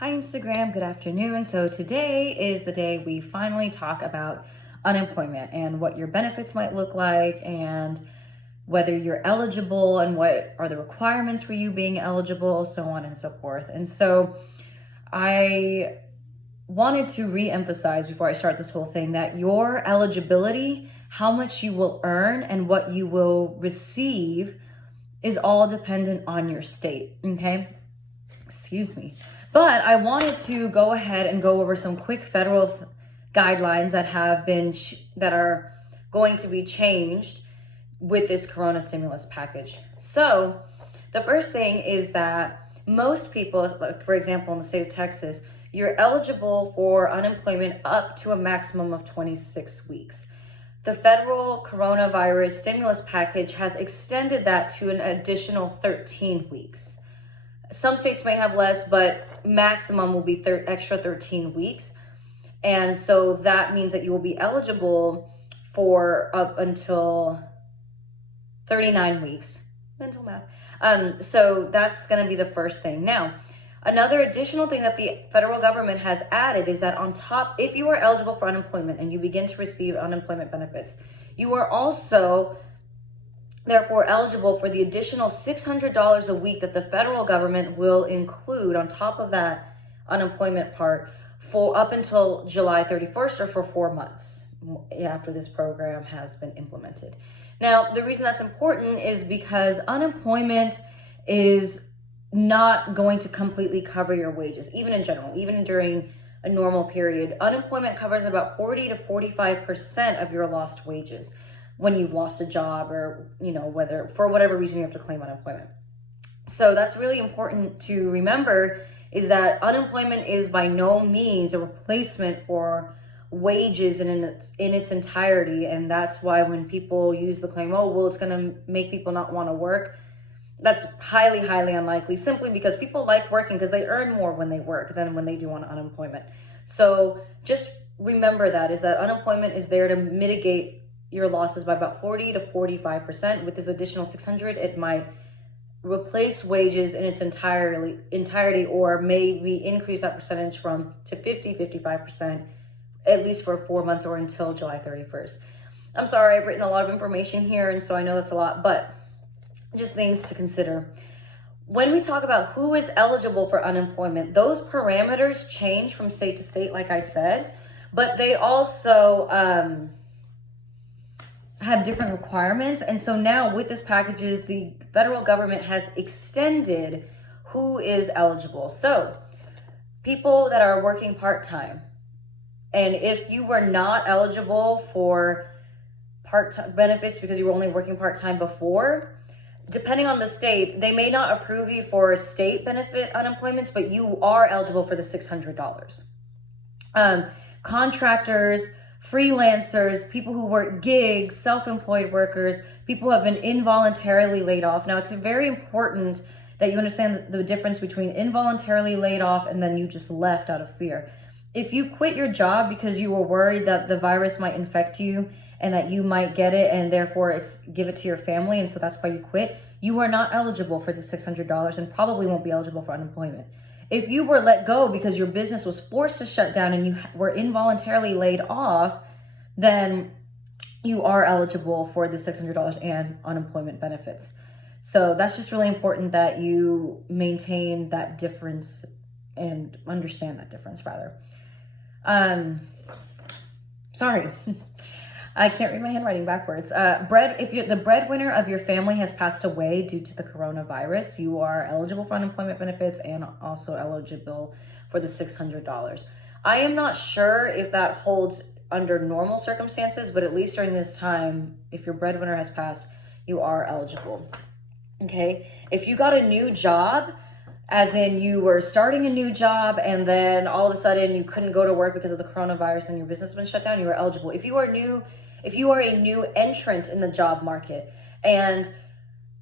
Hi Instagram, good afternoon. So today is the day we finally talk about unemployment and what your benefits might look like and whether you're eligible and what are the requirements for you being eligible, so on and so forth. And so I wanted to re-emphasize before I start this whole thing that your eligibility, how much you will earn and what you will receive is all dependent on your state, okay? Excuse me. But I wanted to go ahead and go over some quick federal guidelines that have been that are going to be changed with this corona stimulus package. So the first thing is that most people, like for example in the state of Texas, you're eligible for unemployment up to a maximum of 26 weeks. The federal coronavirus stimulus package has extended that to an additional 13 weeks. Some states may have less, but maximum will be extra 13 weeks. And so that means that you will be eligible for up until 39 weeks. Mental math. So that's going to be the first thing. Now, another additional thing that the federal government has added is that on top, if you are eligible for unemployment and you begin to receive unemployment benefits, you are also therefore eligible for the additional $600 a week that the federal government will include on top of that unemployment part for up until July 31st or for 4 months after this program has been implemented. Now, the reason that's important is because unemployment is not going to completely cover your wages, even in general, even during a normal period. Unemployment covers about 40 to 45% of your lost wages when you've lost a job or, whether for whatever reason you have to claim unemployment. So that's really important to remember, is that unemployment is by no means a replacement for wages in its entirety. And that's why when people use the claim, oh, well, it's going to make people not want to work, that's highly, highly unlikely, simply because people like working because they earn more when they work than when they do on unemployment. So just remember that, is that unemployment is there to mitigate your losses by about 40 to 45%. With this additional 600, it might replace wages in its entirety, or maybe increase that percentage to 55%, at least for 4 months or until July 31st. I'm sorry, I've written a lot of information here, and so I know that's a lot, but just things to consider. When we talk about who is eligible for unemployment, those parameters change from state to state, like I said, but they also have different requirements. And so now with this packages, the federal government has extended who is eligible. So people that are working part-time, and if you were not eligible for part-time benefits because you were only working part-time before, depending on the state, they may not approve you for state benefit unemployments, but you are eligible for the $600. Contractors, freelancers, people who work gigs, self-employed workers, people who have been involuntarily laid off. Now, it's very important that you understand the difference between involuntarily laid off and then you just left out of fear. If you quit your job because you were worried that the virus might infect you and that you might get it and therefore give it to your family, and so that's why you quit, you are not eligible for the $600 and probably won't be eligible for unemployment. If you were let go because your business was forced to shut down and you were involuntarily laid off, then you are eligible for the $600 and unemployment benefits. So that's just really important that you maintain that difference and understand that difference, rather. Sorry. I can't read my handwriting backwards. If the breadwinner of your family has passed away due to the coronavirus, you are eligible for unemployment benefits and also eligible for the $600. I am not sure if that holds under normal circumstances, but at least during this time, if your breadwinner has passed, you are eligible. Okay. If you got a new job, as in you were starting a new job and then all of a sudden you couldn't go to work because of the coronavirus and your business has been shut down, you are eligible. If you are a new entrant in the job market, and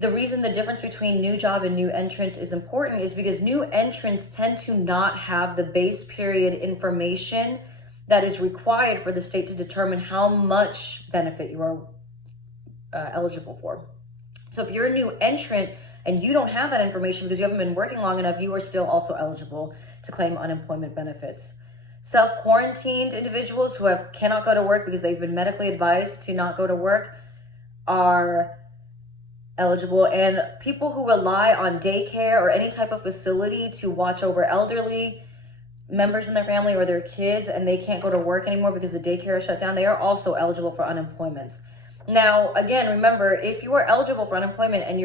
the reason the difference between new job and new entrant is important is because new entrants tend to not have the base period information that is required for the state to determine how much benefit you are eligible for. So if you're a new entrant, and you don't have that information because you haven't been working long enough, you are still also eligible to claim unemployment benefits. Self-quarantined individuals who cannot go to work because they've been medically advised to not go to work are eligible, and people who rely on daycare or any type of facility to watch over elderly members in their family or their kids, and they can't go to work anymore because the daycare is shut down, they are also eligible for unemployment. Now, again, remember, if you are eligible for unemployment and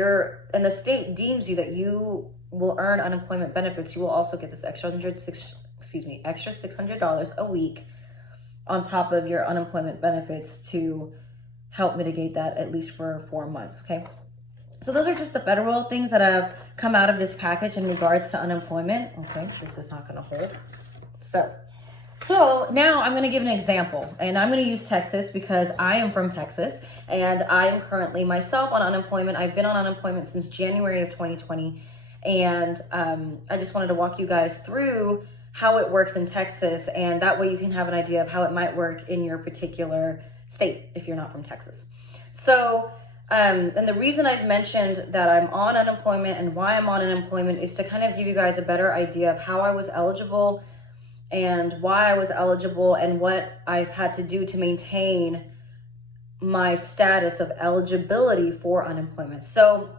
the state deems you that you will earn unemployment benefits, you will also get this extra $600 a week on top of your unemployment benefits to help mitigate that, at least for 4 months, okay? So those are just the federal things that have come out of this package in regards to unemployment. Okay, this is not going to hold. So now I'm going to give an example, and I'm going to use Texas because I am from Texas, and I am currently myself on unemployment. I've been on unemployment since January of 2020, and I just wanted to walk you guys through how it works in Texas, and that way you can have an idea of how it might work in your particular state if you're not from Texas. So and the reason I've mentioned that I'm on unemployment and why I'm on unemployment is to kind of give you guys a better idea of how I was eligible and why I was eligible and what I've had to do to maintain my status of eligibility for unemployment. So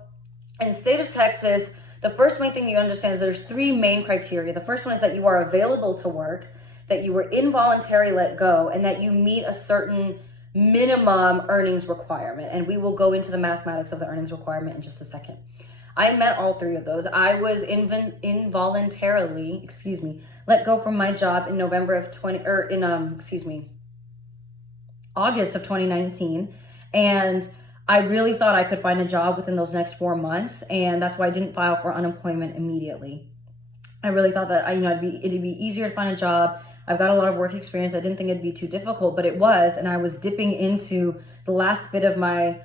in the state of Texas, the first main thing you understand is there's 3 main criteria. The first one is that you are available to work, that you were involuntarily let go, and that you meet a certain minimum earnings requirement. And we will go into the mathematics of the earnings requirement in just a second. I met all 3 of those. I was involuntarily, let go from my job in August of 2019. And I really thought I could find a job within those next 4 months. And that's why I didn't file for unemployment immediately. I really thought that it'd be easier to find a job. I've got a lot of work experience. I didn't think it'd be too difficult, but it was. And I was dipping into the last bit of my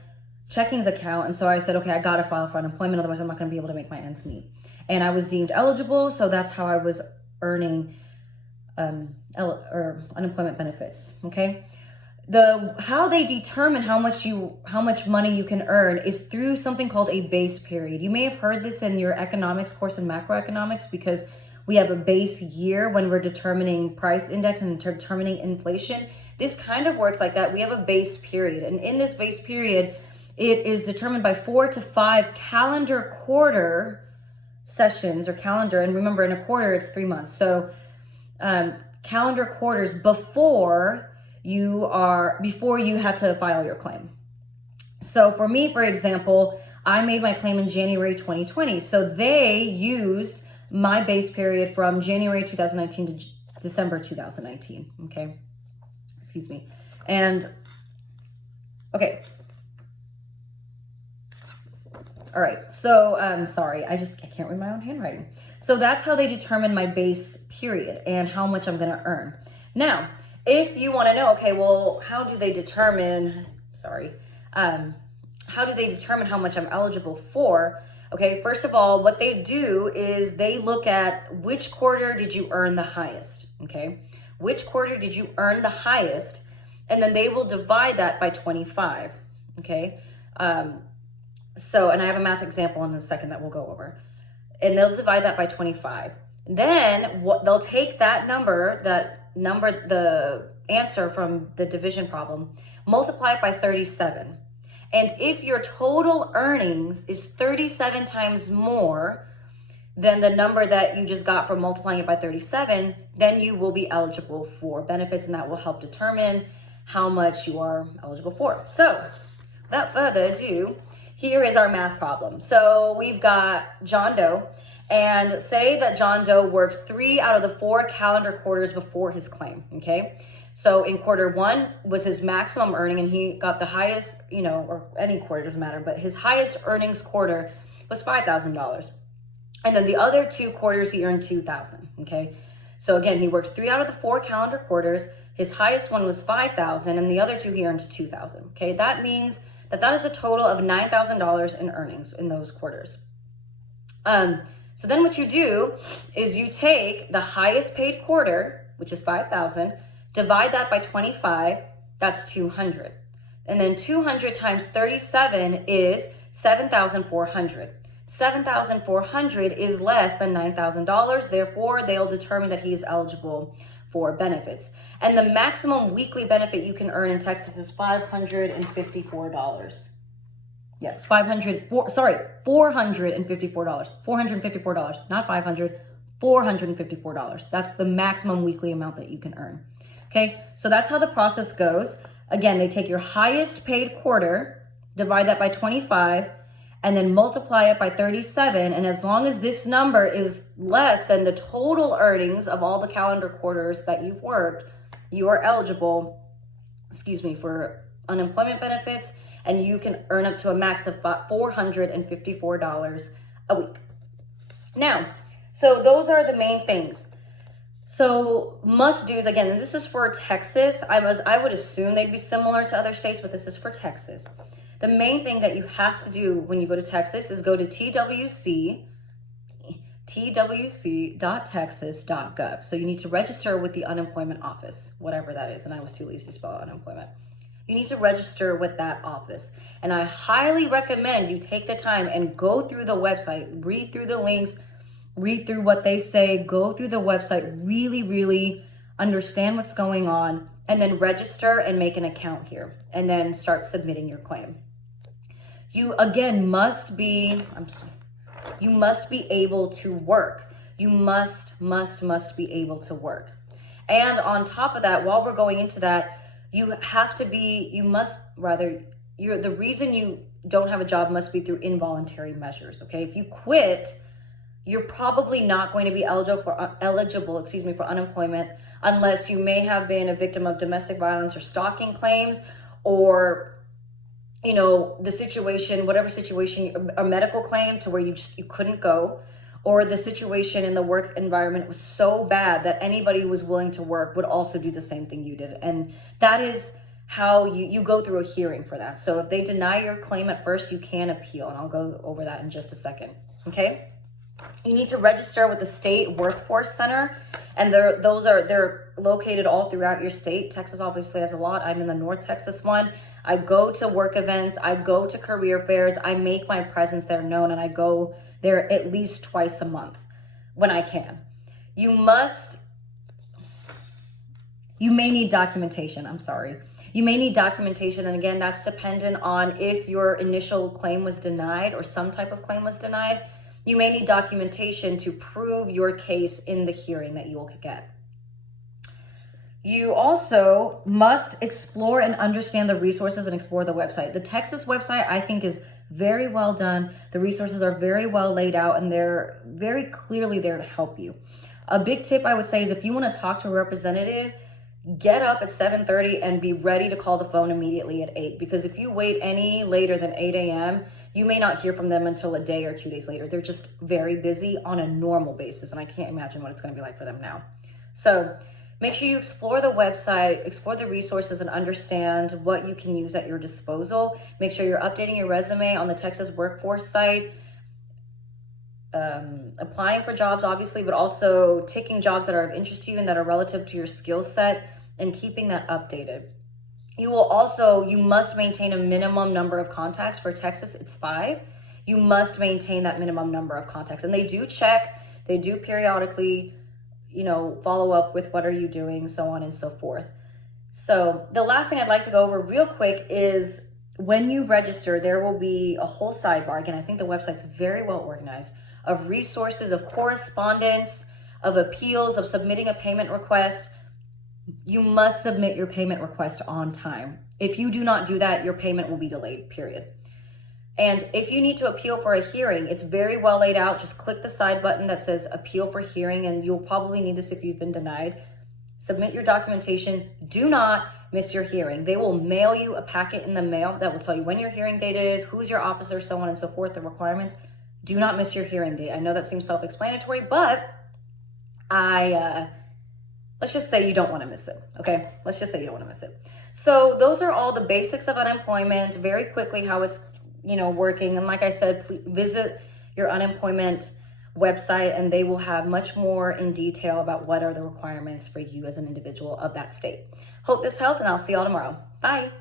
checkings account. And so I said, okay, I got to file for unemployment. Otherwise, I'm not going to be able to make my ends meet. And I was deemed eligible. So that's how I was earning unemployment benefits. Okay. How they determine how much money you can earn is through something called a base period. You may have heard this in your economics course in macroeconomics, because we have a base year when we're determining price index and determining inflation. This kind of works like that. We have a base period. And in this base period, it is determined by 4 to 5 calendar quarter sessions or calendar. And remember, in a quarter, it's 3 months. So calendar quarters before you had to file your claim. So for me, for example, I made my claim in January 2020. So they used my base period from January 2019 to December 2019. Okay. And okay. All right. So sorry, I can't read my own handwriting. So that's how they determine my base period and how much I'm going to earn. Now, if you want to know, okay, well, how do they determine how much I'm eligible for? Okay, first of all, what they do is they look at which quarter did you earn the highest, okay? Which quarter did you earn the highest? And then they will divide that by 25, okay? And I have a math example in a second that we'll go over. And they'll divide that by 25. Then they'll take that number, the answer from the division problem, multiply it by 37. And if your total earnings is 37 times more than the number that you just got from multiplying it by 37, then you will be eligible for benefits, and that will help determine how much you are eligible for. So without further ado, here is our math problem. So we've got John Doe, and say that John Doe worked 3 out of the 4 calendar quarters before his claim, okay? So in quarter 1 was his maximum earning, and he got the highest, or any quarter, doesn't matter, but his highest earnings quarter was $5,000. And then the other 2 quarters, he earned $2,000, okay? So again, he worked 3 out of the 4 calendar quarters. His highest one was $5,000, and the other 2, he earned $2,000, okay? That means that is a total of $9,000 in earnings in those quarters. So then what you do is you take the highest paid quarter, which is $5,000, divide that by 25, that's 200. And then 200 times 37 is 7,400. $7,400 is less than $9,000. Therefore, they'll determine that he is eligible for benefits. And the maximum weekly benefit you can earn in Texas is $554. Yes, $454. $454, not $500, $454. That's the maximum weekly amount that you can earn. Okay, so that's how the process goes. Again, they take your highest paid quarter, divide that by 25, and then multiply it by 37. And as long as this number is less than the total earnings of all the calendar quarters that you've worked, you are eligible, for unemployment benefits, and you can earn up to a max of $454 a week. Now, so those are the main things. So must-dos, again, and this is for Texas. I would assume they'd be similar to other states, but this is for Texas. The main thing that you have to do when you go to Texas is go to twc.texas.gov. So you need to register with the unemployment office, whatever that is. And I was too lazy to spell out unemployment. You need to register with that office. And I highly recommend you take the time and go through the website, read through the links, read through what they say, go through the website, really, really understand what's going on, and then register and make an account here, and then start submitting your claim. You, again, must be able to work. You must be able to work. And on top of that, while we're going into that, the reason you don't have a job must be through involuntary measures, okay? If you quit, you're probably not going to be eligible for unemployment unless you may have been a victim of domestic violence or stalking claims, or the situation, whatever situation, a medical claim to where you couldn't go, or the situation in the work environment was so bad that anybody who was willing to work would also do the same thing you did. And that is how you go through a hearing for that. So if they deny your claim at first, you can appeal, and I'll go over that in just a second, okay? You need to register with the state workforce center, and they're located all throughout your state. Texas obviously has a lot. I'm in the North Texas one. I go to work events, I go to career fairs, I make my presence there known, and I go there at least twice a month when I can. You may need documentation. You may need documentation, and again, that's dependent on if your initial claim was denied or some type of claim was denied. You may need documentation to prove your case in the hearing that you will get. You also must explore and understand the resources and explore the website. The Texas website, I think, is very well done. The resources are very well laid out, and they're very clearly there to help you. A big tip I would say is if you want to talk to a representative, get up at 7:30 and be ready to call the phone immediately at 8, because if you wait any later than 8 a.m., you may not hear from them until a day or 2 days later. They're just very busy on a normal basis, and I can't imagine what it's going to be like for them now. So make sure you explore the website, explore the resources, and understand what you can use at your disposal. Make sure you're updating your resume on the Texas workforce site, applying for jobs, obviously, but also taking jobs that are of interest to you and that are relative to your skill set, and keeping that updated. You must maintain a minimum number of contacts. For Texas, it's 5. You must maintain that minimum number of contacts. And they do periodically, follow up with what are you doing, so on and so forth. So the last thing I'd like to go over real quick is when you register, there will be a whole sidebar. Again, I think the website's very well organized, of resources, of correspondence, of appeals, of submitting a payment request. You must submit your payment request on time. If you do not do that, your payment will be delayed, period. And if you need to appeal for a hearing, it's very well laid out. Just click the side button that says appeal for hearing, and you'll probably need this if you've been denied. Submit your documentation. Do not miss your hearing. They will mail you a packet in the mail that will tell you when your hearing date is, who's your officer, so on and so forth, the requirements. Do not miss your hearing date. I know that seems self-explanatory, but let's just say you don't want to miss it, okay? Let's just say you don't want to miss it. So those are all the basics of unemployment, very quickly how it's, working. And like I said, please visit your unemployment website, and they will have much more in detail about what are the requirements for you as an individual of that state. Hope this helped, and I'll see y'all tomorrow. Bye.